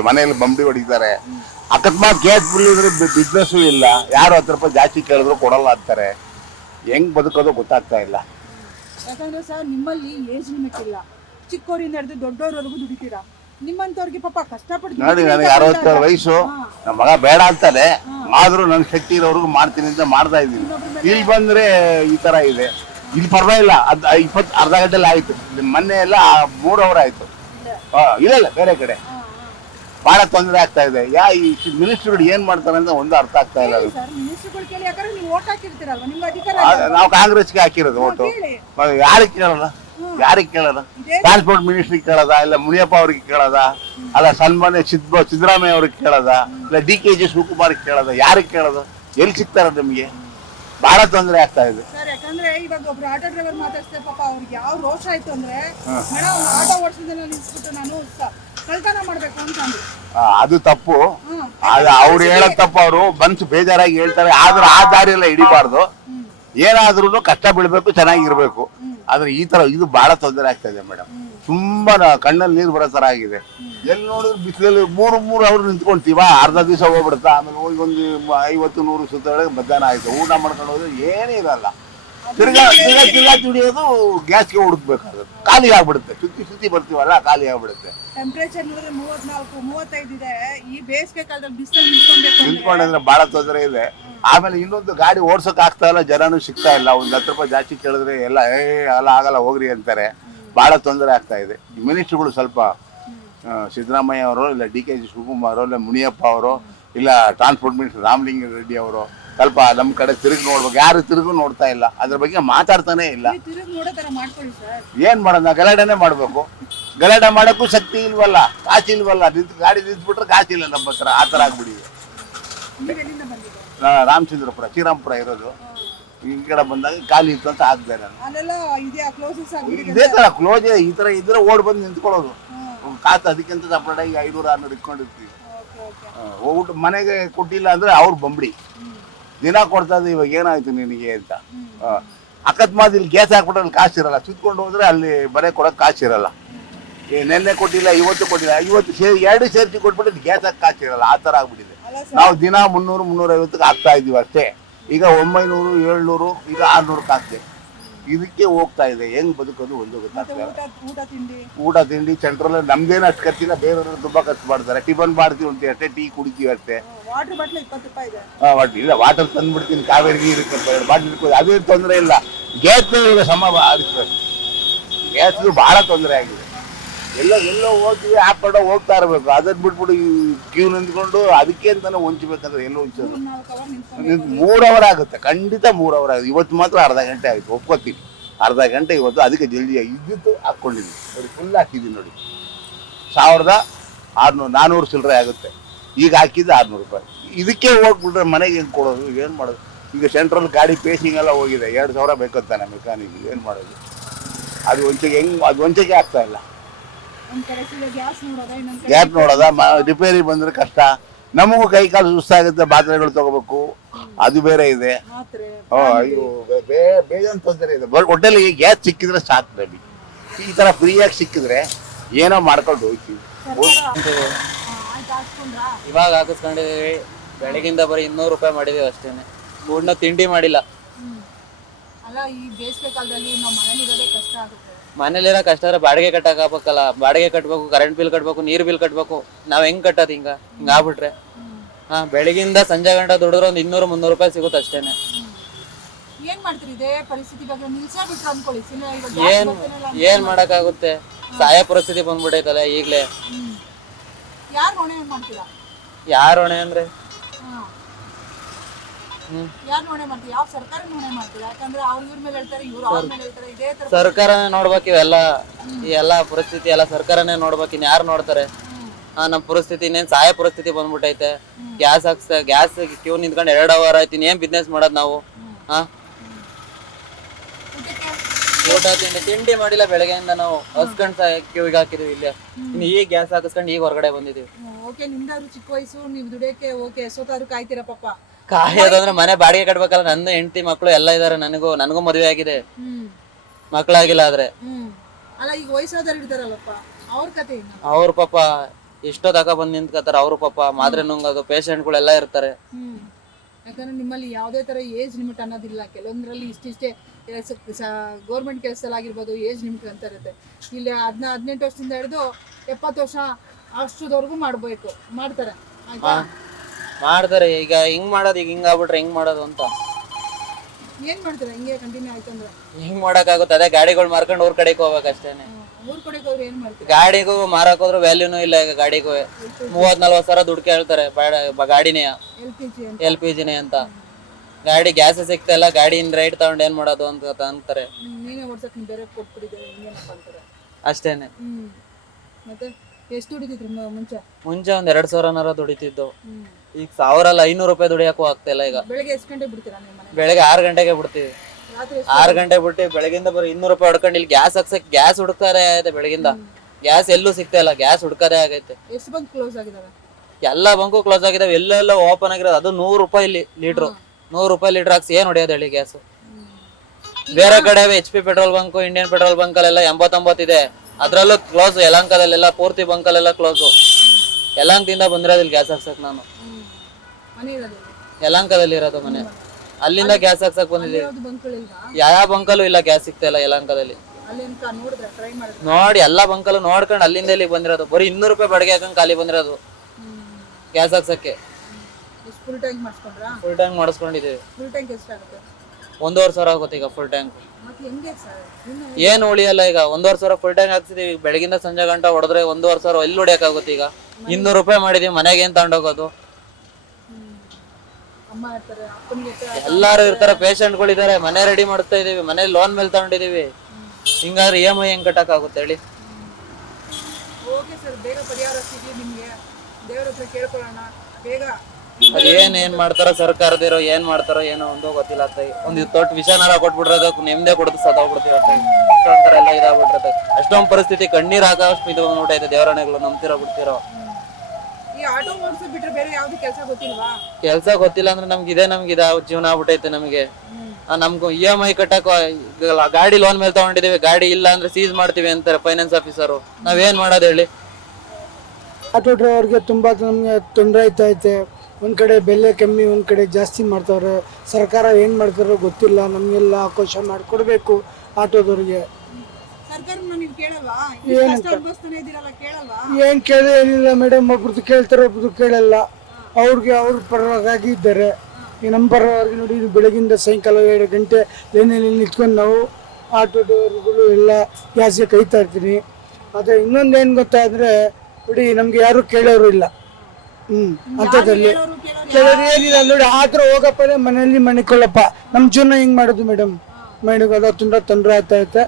ಮನೆಯಲ್ಲಿ ಬಂಬಡಿ ಹೊಡಿತಾರೆ. ಅಕಸ್ಮಾತ್ ಗ್ಯಾಸ್ ಬಿಲ್ ಇದ್ರೆ ಬಿಸ್ನೆಸ್ ಇಲ್ಲ, ಯಾರು 10 ರೂಪಾಯಿ ಜಾಸ್ತಿ ಕೇಳಿದ್ರು ಕೊಡಲ್ಲ ಅಂತಾರೆ. ಹೆಂಗ್ ಬದುಕೋದು ಗೊತ್ತಾಗ್ತಾ ಇಲ್ಲ. ಯಾಕಂದ್ರೆ ಸರ್ ನಿಮ್ಮಲ್ಲಿ ಏಜ್ ಲಿಮಿಟ್ ಇಲ್ಲ, ಚಿಕ್ಕವರಿಂದ ಹಿಡಿದು ದೊಡ್ಡವರವರೆಗೂ ದುಡಿತೀರಾ. ನಿಮ್ಮಂತವ್ರಿಗೆ ಪಾಪ ಕಷ್ಟಪಟ್ಟು ನೋಡಿ, ನನಗೆ 66 ವಯಸ್ಸು, ನಮ್ಮ ಮಗ ಬೇಡ ಅಂತಾನೆ, ಆದ್ರೂ ನನ್ನ ಶಕ್ತಿ ಇರೋರ್ಗು ಮಾಡ್ತೀನಿ ಅಂತ ಮಾಡ್ತಾ ಇದ್ದೀನಿ. ಇಲ್ಲಿ ಬಂದ್ರೆ ಈ ತರ ಇದೆ. ಇಲ್ಲಿ ಪರವಾಗಿಲ್ಲ, ಅರ್ಧ ಗಂಟೆಲಿ ಆಯ್ತು. ಮೊನ್ನೆ ಎಲ್ಲ 3 ಅವರ್ ಆಯ್ತು. ಇಲ್ಲ ಬೇರೆ ಕಡೆ ಬಹಳ ತೊಂದರೆ ಆಗ್ತಾ ಇದೆ. ಈ ಮಿನಿಸ್ಟರ್ಗಳು ಏನ್ ಮಾಡ್ತಾರೆ ಅಂತ ಒಂದು ಅರ್ಥ ಆಗ್ತಾ ಇಲ್ಲ. ನಾವು ಕಾಂಗ್ರೆಸ್ಗೆ ಹಾಕಿರೋದು ಓಟು. ಯಾರಿಗೆ ಕೇಳೋಣ, ಟ್ರಾನ್ಸ್ಪೋರ್ಟ್ ಮಿನಿಸ್ಟ್ರಿಗೆ ಕೇಳೋದ, ಇಲ್ಲ ಮುನಿಯಪ್ಪ ಅವ್ರಿಗೆ ಕೇಳೋದ, ಅಲ್ಲ ಸನ್ಮಾನ್ಯ ಸಿದ್ದರಾಮಯ್ಯ ಅವ್ರಿಗೆ ಕೇಳೋದ, ಇಲ್ಲ DKG ಶಿವಕುಮಾರ್ ಕೇಳೋದ, ಯಾರಿಗೆ ಕೇಳೋದು? ಎಲ್ಲಿ ಸಿಗ್ತಾರ ನಿಮ್ಗೆ? ಬಹಳ ತೊಂದರೆ ಆಗ್ತಾ ಇದೆ. ಯಾಕಂದ್ರೆ ಇವಾಗ ಒಬ್ರು ಆಟೋ ಡ್ರೈವರ್ ಮಾತಾಡ್ತಾರೆ, ಪಾಪ ಅವ್ರಿಗೆ ಯಾವ ರೋಷ ಆಯ್ತು ಅಂದ್ರೆ, ಮೇಡಮ್ ಆಟೋ ಓಡಿಸಿದ್ರೆ ನಿಲ್ಸ್ಬಿಟ್ಟು ನಾನು ಕಳ್ತನ ಮಾಡ್ಬೇಕು ಅಂತ ಅಂದ್ರು. ಅದು ತಪ್ಪು. ಅವ್ರು ಹೇಳೋದ್ ತಪ್ಪು. ಅವರು ಮನ್ಸು ಬೇಜಾರಾಗಿ ಹೇಳ್ತಾರೆ, ಆದ್ರೆ ಆ ದಾರಿಯೆಲ್ಲ ಹಿಡಿಬಾರ್ದು. ಏನಾದ್ರೂ ಕಷ್ಟ ಬೀಳ್ಬೇಕು, ಚೆನ್ನಾಗಿರ್ಬೇಕು. ಆದ್ರೆ ಈ ತರ ಇದು ಬಹಳ ತೊಂದರೆ ಆಗ್ತಾ ಇದೆ ಮೇಡಮ್. ತುಂಬಾ ಕಣ್ಣಲ್ಲಿ ನೀರು ಬರೋ ತರ ಆಗಿದೆ. ಎಲ್ಲಿ ನೋಡಿದ್ರು ಬಿಸಿಲಲ್ಲಿ 3 ಅವರ್ ನಿಂತ್ಕೊಂತೀವ, ಅರ್ಧ ದಿವಸ ಹೋಗ್ಬಿಡುತ್ತಾ. ಆಮೇಲೆ ಹೋಗಿ ಒಂದು 50-100 ಸುತ್ತೊಳಗೆ ಮಧ್ಯಾಹ್ನ ಆಯ್ತು. ಊಟ ಮಾಡ್ಕೊಂಡು ಹೋದ್ರೆ ಏನೇ ಇರಲ್ಲ. ತಿರ್ಗಾ ತುಡಿಯೋದು ಗ್ಯಾಸ್ಗೆ ಹುಡುಕ್ಬೇಕಾಗುತ್ತೆ. ಖಾಲಿ ಆಗ್ಬಿಡುತ್ತೆ. ಸುತ್ತಿ ಬರ್ತೀವಲ್ಲ, ಖಾಲಿ ಆಗ್ಬಿಡುತ್ತೆ. ಟೆಂಪರೇಚರ್ ನೋಡಿದ್ರೆ 34-35 ಇದೆ. ಈ ಬೇಸಿಗೆ ಕಾಲದಲ್ಲಿ ಬಿಸಿಲು ನಿಂತ್ಕೊಂಡ್ರೆ ಬಹಳ ತೊಂದರೆ ಇದೆ. ಆಮೇಲೆ ಇನ್ನೊಂದು ಗಾಡಿ ಓಡ್ಸಕ್ ಆಗ್ತಾ ಇಲ್ಲ, ಜನನು ಸಿಗ್ತಾ ಇಲ್ಲ. ಒಂದು 10 ರೂಪಾಯಿ ಜಾಸ್ತಿ ಕೇಳಿದ್ರೆ ಎಲ್ಲ ಅಲ್ಲ ಆಗಲ್ಲ ಹೋಗ್ರಿ ಅಂತಾರೆ. ಬಹಳ ತೊಂದರೆ ಆಗ್ತಾ ಇದೆ. ಮಿನಿಸ್ಟ್ರುಗಳು ಸ್ವಲ್ಪ ಸಿದ್ದರಾಮಯ್ಯ ಅವರು, ಇಲ್ಲ DKG ಶಿವಕುಮಾರ್, ಇಲ್ಲ ಮುನಿಯಪ್ಪ ಅವರು, ಇಲ್ಲ ಟ್ರಾನ್ಸ್ಪೋರ್ಟ್ ಮಿನಿಸ್ಟರ್ ರಾಮಲಿಂಗ ರೆಡ್ಡಿ ಅವರು ಸ್ವಲ್ಪ ನಮ್ಮ ಕಡೆ ತಿರುಗಿ ನೋಡ್ಬೇಕು. ಯಾರು ತಿರುಗು ನೋಡ್ತಾ ಇಲ್ಲ, ಅದ್ರ ಬಗ್ಗೆ ಮಾತಾಡ್ತಾನೆ ಇಲ್ಲ. ಏನ್ ಮಾಡೋದು? ಗಲಾಟೆನೆ ಮಾಡ್ಬೇಕು. ಗಲಾಟೆ ಮಾಡಕ್ಕೂ ಶಕ್ತಿ ಇಲ್ವಲ್ಲ, ಕಾಸು ಇಲ್ವಲ್ಲ. ಗಾಡಿ ನಿಂತ್ಬಿಟ್ರೆ ಕಾಸಿಲ್ಲ ನಮ್ಮ ಹತ್ರ. ಆ ತರ ಆಗ್ಬಿಟ್ಟಿದೆ. ರಾಮಚಂದ್ರಪುರ, ಶ್ರೀರಾಮ್ಪುರ ಇರೋದು. ಈ ಕಡೆ ಬಂದಾಗ ಖಾಲಿ ಇತ್ತು ಅಂತ ಹಾಕ್ದೆ ನಾನು. ಇದೇ ತರ ಕ್ಲೋಸ್. ಈ ತರ ಇದ್ರೆ ಓಡ್ ಬಂದು ನಿಂತ್ಕೊಳ್ಳೋದು. ಕಾಸು ಅದಕ್ಕಿಂತ ಸಪ್ರೇಟ್ ಆಗಿ 500-600 ಇಟ್ಕೊಂಡಿರ್ತೀವಿ. ಊಟ ಮನೆಗೆ ಕೊಟ್ಟಿಲ್ಲ ಅಂದ್ರೆ ಅವ್ರು ಬಂಬಡಿ ದಿನ ಕೊಡ್ತಾ ಇದ್ದೆ. ಇವಾಗ ಏನಾಯ್ತು ನಿನಗೆ ಅಂತ. ಅಕಸ್ಮಾತ್ ಇಲ್ಲಿ ಗ್ಯಾಸ್ ಹಾಕ್ಬಿಟ್ರೆ ಅಲ್ಲಿ ಕಾಸು ಇರಲ್ಲ. ಸುತ್ಕೊಂಡು ಹೋದ್ರೆ ಅಲ್ಲಿ ಬರೇ ಕೊಡೋಕೆ ಕಾಸು ಇರಲ್ಲ. ನೆನ್ನೆ ಕೊಟ್ಟಿಲ್ಲ, ಇವತ್ತು ಕೊಟ್ಟಿಲ್ಲ. ಇವತ್ತು ಎರಡು ಸೇರಿಸಿ ಕೊಟ್ಬಿಟ್ಟು ಗ್ಯಾಸ್ ಹಾಕಿ ಕಾಸು ಇರಲ್ಲ. ಆ ತರ ಆಗ್ಬಿಟ್ಟಿದೆ. ನಾವು ದಿನ 300-350 ಹಾಕ್ತಾ ಇದೀವಿ ಅಷ್ಟೇ. ಈಗ 900-700, ಈಗ 600 ಹಾಕ್ತೇವೆ. ಇದಕ್ಕೆ ಹೋಗ್ತಾ ಇದೆ. ಹೆಂಗ್ ಬದುಕೋದು ಒಂದು ಗೊತ್ತಾಗ್ತದೆ. ಊಟ ತಿಂಡಿ ಸೆಂಟ್ರಲ್ ನಮ್ದೇನು ಅಷ್ಟು ಖರ್ಚಿಲ್ಲ. ಬೇರೆಯವರು ತುಂಬಾ ಖರ್ಚು ಮಾಡ್ತಾರೆ. ಟಿಫನ್ ಮಾಡ್ತೀವಿ ಅಂತ ಅಷ್ಟೇ, ಟೀ ಕುಡಿತೀವಿ ಅಷ್ಟೇ. ಇಲ್ಲ, ವಾಟರ್ ತಂದ್ಬಿಡ್ತೀನಿ. ಕಾವೇರಿಗೆ ಇರುತ್ತೆ ಬಾಟ್ಲಿ. ಅದೇ ತೊಂದರೆ ಇಲ್ಲ. ಗ್ಯಾಸ್ ಈಗ ಗ್ಯಾಸ್ ಬಹಳ ತೊಂದರೆ ಆಗಿದೆ. ಎಲ್ಲೋ ಹೋಗ್ತೀವಿ, ಹಾಕೊಂಡು ಹೋಗ್ತಾ ಇರ್ಬೇಕು. ಅದನ್ನ ಬಿಟ್ಬಿಟ್ಟು ಕ್ಯೂ ನಿಂತ್ಕೊಂಡು ಅದಕ್ಕೆ ಅಂತಾನೆ ಹೊಂಚಬೇಕಂದ್ರೆ ಎಲ್ಲೋ ಹೊಂಚೋದು. 3 ಅವರ್ ಆಗುತ್ತೆ, ಖಂಡಿತ 3 ಅವರ್ ಆಗುತ್ತೆ. ಇವತ್ತು ಮಾತ್ರ ಅರ್ಧ ಗಂಟೆ ಆಯ್ತು, ಒಪ್ಕೋತೀನಿ. ಅರ್ಧ ಗಂಟೆ ಇವತ್ತು. ಅದಕ್ಕೆ ಜಲ್ದಿ ಇದ್ದಿತ್ತು ಹಾಕೊಂಡಿದ್ದೀನಿ ನೋಡಿ. ಫುಲ್ ಹಾಕಿದ್ದೀನಿ ನೋಡಿ. 1600-400 ಚಿಲ್ಲರೆ ಆಗುತ್ತೆ. ಈಗ ಹಾಕಿದ್ದು 600 ರೂಪಾಯಿ. ಇದಕ್ಕೆ ಹೋಗ್ಬಿಟ್ರೆ ಮನೆಗೆ ಹೆಂಗೆ ಕೊಡೋದು? ಏನು ಮಾಡೋದು? ಈಗ ಸೆಂಟ್ರಲ್ ಗಾಡಿ ಪೇಸಿಂಗ್ ಎಲ್ಲ ಹೋಗಿದೆ. 2000 ಬೇಕಂತಾನೆ ಮೆಕ್ಯಾನಿಕ್. ಏನು ಮಾಡೋದು? ಅದು ಒಂಚೆಗೆ ಆಗ್ತಾ ಇಲ್ಲ. ಗ್ಯಾಪ್ ನೋಡೋದ, ರಿಪೇರಿ ಬಂದ್ರೆ ಕಷ್ಟ. ನಮಗೂ ಕೈ ಕಾಲು ಸುಸ್ತಾಗುತ್ತೆ. ಬಾತ್ರೆಗಳು ತಗೋಬೇಕು, ಅದು ಬೇರೆ ಇದೆ. ಅಯ್ಯೋ, ಬೇಜಾನ್ ತೊಂದರೆ ಇದೆ. ಹೋಟೆಲ್ಗೆ ಗ್ಯಾಸ್ ಸಿಕ್ಕಿದ್ರೆ ಸಾಕು ನಮಗೆ. ಈ ತರ ಫ್ರೀಯಾಗಿ ಸಿಕ್ಕಿದ್ರೆ ಏನೋ ಮಾಡ್ಕೊಂಡು ಹೋಗ್ತೀವಿ. ಇವಾಗ ಹಾಕಿಸ್ಕೊಂಡಿದೀವಿ. ಬೆಳಗಿಂದ ಬರೀ 200 ರೂಪಾಯಿ ಮಾಡಿದೀವಿ ಅಷ್ಟೇನೆ. ಊಟ ತಿಂಡಿ ಮಾಡಿಲ್ಲ. ಮನೇಲಿರೋ ಕಷ್ಟ ಅಂದ್ರೆ ಬಾಡಿಗೆ ಕಟ್ಟಕ್ಕಾಗಬೇಕಲ್ಲ. ಬಾಡಿಗೆ ಕಟ್ಬೇಕು, ಕರೆಂಟ್ ಬಿಲ್ ಕಟ್ಬೇಕು, ನೀರ್ ಬಿಲ್ ಕಟ್ಬೇಕು. ನಾವ್ ಹೆಂಗ್ ಕಟ್ಟೋದು? ಹಿಂಗ ಆಗ್ಬಿಟ್ರೆ ಬೆಳಗಿಂದ ಸಂಜೆ ಗಂಟೆ ದುಡಿದ್ರೆ ಒಂದು 200-300 ರೂಪಾಯಿ ಸಿಗುತ್ತೆ ಅಷ್ಟೇನೆ. ಏನ್ ಮಾಡಕ್ಕಾಗುತ್ತೆ? ಸಹಾಯ ಪರಿಸ್ಥಿತಿ ಬಂದ್ಬಿಟ್ಟೈತಲ್ಲ ಈಗ್ಲೇ. ಯಾರು ಹೊಣೆ ಅಂದ್ರೆ ಸರ್ಕಾರನೇ ನೋಡ್ಬೇಕು. ಇವೆಲ್ಲ ಈ ಎಲ್ಲಾ ಪರಿಸ್ಥಿತಿ ಎಲ್ಲ ಸರ್ಕಾರನೇ ನೋಡ್ಬೇಕು. ಇನ್ ಯಾರು ನೋಡ್ತಾರೆ? ನಮ್ ಪರಿಸ್ಥಿತಿ ಇನ್ನೇನ್ ಸಹಾಯ ಪರಿಸ್ಥಿತಿ ಬಂದ್ಬಿಟ್ಟೈತೆ. ಗ್ಯಾಸ್ ಕ್ಯೂ ನಿಂತ್ಕೊಂಡು 2 ಅವರ್ ಆಯ್ತು. ಇನ್ನೇನ್ ಬಿಸ್ನೆಸ್ ಮಾಡೋದು ನಾವು? ಊಟ ತಿಂಡಿ ಮಾಡಿಲ್ಲ ಬೆಳಗ್ಗೆಯಿಂದ. ನಾವು ಹಸ್ಕೊಂಡ್ ಕ್ಯೂಗೆ ಹಾಕಿದೀವಿ ಇಲ್ಲೇ. ಇನ್ನು ಈಗ ಗ್ಯಾಸ್ ಹಾಕಿಸ್ಕೊಂಡು ಈಗ ಹೊರಗಡೆ ಬಂದಿದೀವಿ. ಚಿಕ್ಕ ವಯಸ್ಸು, ನೀವು ದುಡಿಯಕ್ಕೆ ಎಷ್ಟೊತ್ತಾದ್ರೂ ಕಾಯ್ತೀರಾ ಪಾಪ. ಕಾಯೋದಂದ್ರೆ ಮನೆ ಬಾಡಿಗೆ ಕಟ್ಬೇಕಲ್ಲ. ನನ್ನ ಹೆಂಡತಿ ಮಕ್ಕಳು ಎಲ್ಲ ಇದಾರೆ. ನನಗೂ ಮದುವೆ ಆಗಿದೆ, ಮಕ್ಕಳಾಗಿಲ್ಲ. ಆದ್ರೆ ಅಲ್ಲ, ಈಗ ವಯಸ್ಸಾದವ್ರು ಇರ್ತಾರಲ್ಲಪ್ಪ, ಅವ್ರ ಕತೆ ಅವ್ರ ಪಾಪ ಎಷ್ಟೋ ತಕ ಬಂದು ನಿಂತ್ಕೋತಾರೆ ಅವರು ಪಾಪ ಮಾತ್ರೆ ನುಂಗೋದು ಪೇಷಂಟ್ಗಳೆಲ್ಲ ಇರ್ತಾರೆ. ಯಾಕಂದ್ರೆ ನಿಮ್ಮಲ್ಲಿ ಯಾವುದೇ ತರ ಏಜ್ ಲಿಮಿಟ್ ಅನ್ನೋದಿಲ್ಲ. ಕೆಲವೊಂದ್ರಲ್ಲಿ ಇಷ್ಟಿಷ್ಟೇ ಗೌರ್ಮೆಂಟ್ ಕೆಲಸದಲ್ಲಿ ಆಗಿರ್ಬೋದು ಏಜ್ ಲಿಮಿಟ್ ಅಂತ ಇರುತ್ತೆ. ಇಲ್ಲಿ 18 ವರ್ಷದಿಂದ ಹಿಡಿದು 70 ವರ್ಷ ಅಷ್ಟರವರೆಗೂ ಮಾಡ್ತಾರೆ ಆಯ್ತಾ. ಮಾಡ್ತಾರೆ. ಈಗ ಹಿಂಗ್ ಮಾಡೋದು, ಈಗ ಹಿಂಗ್ ಆಗ್ಬಿಟ್ರೆ ಹೆಂಗ್ ಮಾಡೋದು ಅಂತ ಏನ್ ಮಾಡ್ತಾರೆ ಹಿಂಗೆ ಕಂಟಿನ್ಯೂ ಆಯ್ತು ಅಂದ್ರೆ? ಹೆಂಗ್ ಮಾಡಕ್ಕಾಗುತ್ತೆ? ಅದೇ ಗಾಡಿಗಳು ಮಾರ್ಕೊಂಡು ಊರ್ ಕಡೆಗೆ ಹೋಗ್ಬೇಕು ಅಷ್ಟೇನೆ. ಊರ್ ಕಡೆಗೆ ಅವ್ರು ಏನ್ ಮಾಡ್ತಾರೆ? ಗಾಡಿಗೂ ಮಾರಕ್ ಹೋದ್ರು ವ್ಯಾಲ್ಯೂನು ಇಲ್ಲ. ಈಗ ಗಾಡಿಗೂ 30-40 ಸಾವಿರ ದುಡ್ಡು ಕೇಳ್ತಾರೆ ಗಾಡಿನೇ, LPG ಅಂತ. ಗಾಡಿ ಗ್ಯಾಸ್ ಸಿಗ್ತಾ ಇಲ್ಲ, ಗಾಡಿನ ರೈಟ್ ತಗೊಂಡು ಏನ್ ಮಾಡೋದು ಅಂತ ಅಂತಾರೆ. ನೀನೇ ಓಡ್ಸಕ್ ಬೇರೆ ಕೊಟ್ಬಿಟ್ಟಿದ್ದಾರೆ ಹಿಂಗೇನಪ್ಪ ಅಂತಾರೆ ಅಷ್ಟೇನೆ. ಮತ್ತೆ ಎಷ್ಟು ದುಡಿತಿದ್ರು ಮುಂಚೆ ಒಂದ್ 2,000 ದುಡಿತಿದ್ದು. ಈಗ 1,500 ರೂಪಾಯಿ ದುಡಿಯಕ್ಕೂ ಆಗ್ತಾ ಇಲ್ಲ. ಈಗ ಬೆಳಗ್ಗೆ ಎಷ್ಟು ಗಂಟೆ ಬಿಡ್ತೀರಾ ನಿಮ್ಮ ಮನೆ? ಬೆಳಗ್ಗೆ 6 ಗಂಟೆಗೆ ಬಿಡ್ತೀವಿ. ರಾತ್ರಿ 6 ಗಂಟೆಗೆ ಬಿಟ್ಟು ಬೆಳಗಿಂದ ಬರೀ 200 ರೂಪಾಯಿ ಹೊಡ್ಕೊಂಡು ಇಲ್ಲಿ ಗ್ಯಾಸ್ ಹಾಕ್ಸಕ್ ಗ್ಯಾಸ್ ಹುಡ್ಕದೇ ಆಗೈತೆ. ಬೆಳಗಿಂದ ಗ್ಯಾಸ್ ಎಲ್ಲೂ ಸಿಗ್ತಾ ಇಲ್ಲ, ಗ್ಯಾಸ್ ಹುಡ್ಕದೇ ಆಗೈತೆ. ಎಷ್ಟು ಬಂಕ್ ಕ್ಲೋಸ್ ಆಗಿದಾವೆ? ಎಲ್ಲ ಬಂಕು ಕ್ಲೋಸ್ ಆಗಿದಾವೆ. ಎಲ್ಲೆಲ್ಲ ಓಪನ್ ಆಗಿರೋದು ಅದು 100 ರೂಪಾಯಿ ಲೀಟ್ರು. 100 ರೂಪಾಯಿ ಲೀಟರ್ ಹಾಕ್ಸಿ ಏನ್ ಹೊಡೆಯೋದು ಹೇಳಿ ಗ್ಯಾಸ್? ಬೇರೆ ಕಡೆ HP petrol bunk, Indian petrol bunk ಅಲ್ಲೆಲ್ಲ 89 ಇದೆ, ಅದ್ರಲ್ಲೂ ಕ್ಲೋಸ್. ಯಲಹಂಕದಲ್ಲೆಲ್ಲ ಪೂರ್ತಿ ಬಂಕಲ್ಲೆಲ್ಲ ಕ್ಲೋಸು. ಯಲಹಂಕದಿಂದ ಬಂದಿರೋದಿಲ್ಲ ಗ್ಯಾಸ್ ಹಾಕ್ಸಕ್ ನಾನು. ಯಲಹಂಕದಲ್ಲಿ ಇರೋದು ಮನೆ. ಅಲ್ಲಿಂದ ಗ್ಯಾಸ್ ಹಾಕ್ಸಕ್ ಬಂದಿದ್ದೀವಿ. ಯಾವ ಬಂಕಲ್ಲೂ ಇಲ್ಲ, ಗ್ಯಾಸ್ ಸಿಗ್ತಾ ಇಲ್ಲ ಯಲಹಂಕದಲ್ಲಿ. ನೋಡಿ ಎಲ್ಲಾ ಬಂಕಲ್ಲೂ ನೋಡ್ಕೊಂಡು ಅಲ್ಲಿಂದ ಇಲ್ಲಿಗೆ ಬಂದಿರೋದು. ಬರೀ 200 ರೂಪಾಯಿ ಬಾಡಿಗೆ ಹಾಕೊಂಡು ಖಾಲಿ ಬಂದಿರೋದು ಗ್ಯಾಸ್ ಹಾಕ್ಸಕ್ಕೆ. ಫುಲ್ ಟ್ಯಾಂಕ್ ಮಾಡಿಸ್ಕೊಂಡಿದ್ದೀವಿ. 1,500 ಸಾವಿರ ಆಗುತ್ತೆ ಈಗ ಫುಲ್ ಟ್ಯಾಂಕ್. ಏನು ಉಳಿಯಲ್ಲ ಈಗ. 1,500 ಸಾವಿರ ಫುಲ್ ಟ್ಯಾಂಕ್ ಹಾಕ್ಸಿದೀವಿ. ಬೆಳಗಿಂದ ಸಂಜೆ ಗಂಟ ಹೊಡೆದ್ರೆ 1,500 ಸಾವಿರ ಎಲ್ಲಿ ಹೊಡಿಯಕ್ಕಾಗುತ್ತೆ ಈಗ? 200 ರೂಪಾಯಿ ಮಾಡಿದೀವಿ. ಮನೆಗೆ ಏನ್ ತಗೊಂಡೋಗೋದು? ಎಲ್ಲಾರು ಇರ್ತಾರೆ, ಪೇಷಂಟ್ಗಳಿದ್ದಾರೆ. ಮನೆ ರೆಡಿ ಮಾಡಿಸ್ತಾ ಇದೀವಿ, ಮನೆ ಲೋನ್ ಮೇಲೆ ತಗೊಂಡಿದೀವಿ. ಹಿಂಗಾದ್ರೆ EMI ಹೆಂಗ್ ಕಟ್ಟಕ್ ಆಗುತ್ತೆ ಹೇಳಿ? ಏನ್ ಮಾಡ್ತಾರೋ ಸರ್ಕಾರದಿರೋ, ಏನ್ ಮಾಡ್ತಾರೋ ಏನೋ ಒಂದು ಗೊತ್ತಿಲ್ಲ. ಒಂದು ದೊಡ್ಡ ವಿಷನಾರ ಕೊಟ್ಬಿಟ್ರೆ ನೆಮ್ಮದಿ ಕೊಡ್ತು ಸತ್ತೋಗ್ಬಿಡ್ತೀವಿ. ಅಷ್ಟೊಂಥರ ಎಲ್ಲ ಇದಾಗ್ಬಿಟ್ರೆ ಅಷ್ಟೊಂದ್ ಪರಿಸ್ಥಿತಿ ಕಣ್ಣೀರ್ ಹಾಕೋಷ್ಟು ಇದು ಬಂದ್ಬಿಟ್ಟೈತೆ. ದೇವರಣೆಗಳು ನಂಬ್ತಿರೋ ಬಿಡ್ತಿರೋ. ಕೆಲ್ಸ ಗೊತ್ತಿಲ್ಲ ಅಂದ್ರೆ ನಮ್ಗೆ ಜೀವನ ಆಗ್ಬಿಟ್ಟೈತೆ ನಮ್ಗೆ. ನಮ್ಗೂ EMI ಕಟ್ಟಕ್ ಗಾಡಿ ಲೋನ್ ಮೇಲೆ ತಗೊಂಡಿದೀವಿ. ಗಾಡಿ ಇಲ್ಲ ಅಂದ್ರೆ ಸೀಸ್ ಮಾಡ್ತೀವಿ ಅಂತಾರೆ ಫೈನಾನ್ಸ್ ಆಫೀಸರು. ನಾವೇನ್ ಮಾಡೋದು ಹೇಳಿ? ಆಟೋ ಡ್ರೈವರ್ಗೆ ತುಂಬ ನಮಗೆ ತೊಂದರೆ ಆಯ್ತೈತೆ. ಒಂದು ಕಡೆ ಬೆಲೆ ಕಮ್ಮಿ, ಒಂದು ಕಡೆ ಜಾಸ್ತಿ ಮಾಡ್ತಾವ್ರೆ. ಸರ್ಕಾರ ಏನು ಮಾಡ್ತಾರೋ ಗೊತ್ತಿಲ್ಲ. ನಮಗೆಲ್ಲ ಅವಕಾಶ ಮಾಡಿಕೊಡ್ಬೇಕು ಆಟೋದವ್ರಿಗೆ. ಏನು ಕೇಳಿ ಏನಿಲ್ಲ ಮೇಡಮ್. ಒಬ್ರದ್ದು ಕೇಳ್ತಾರೆ, ಒಬ್ರದ್ದು ಕೇಳಲ್ಲ. ಅವ್ರಿಗೆ ಅವ್ರ ಪರವಾಗಿ ಇದ್ದಾರೆ. ಈ ನಮ್ಮ ಪರವಾಗಿ ನೋಡಿ, ಇದು ಬೆಳಗಿಂದ ಸಾಯಂಕಾಲ 2 ಗಂಟೆ ಲೈನಲ್ಲಿ ನಿಂತ್ಕೊಂಡು ನಾವು ಆಟೋ ಡ್ರೈವರ್ಗಳು ಎಲ್ಲ ಗ್ಯಾಸ್ಗೆ ಕೈತಾ ಇರ್ತೀನಿ. ಆದರೆ ಇನ್ನೊಂದು ಏನು ಗೊತ್ತಾ ಅಂದರೆ ನೋಡಿ, ನಮ್ಗೆ ಯಾರು ಕೇಳೋರು ಇಲ್ಲ. ಅಂಥದ್ದಲ್ಲಿ ಕೇಳೋರು ಏನಿಲ್ಲ ನೋಡಿ. ಆದ್ರೆ ಹೋಗಪ್ಪ ಮನೆಯಲ್ಲಿ ಮಣಿಕೊಳ್ಳಪ್ಪ. ನಮ್ಮ ಜೀವನ ಹಿಂಗೆ ಮಾಡೋದು ಮೇಡಮ್. ಮನೆಗೆಲ್ಲ ತುಂಬ ತೊಂದರೆ ಆಗ್ತಾ ಐತೆ.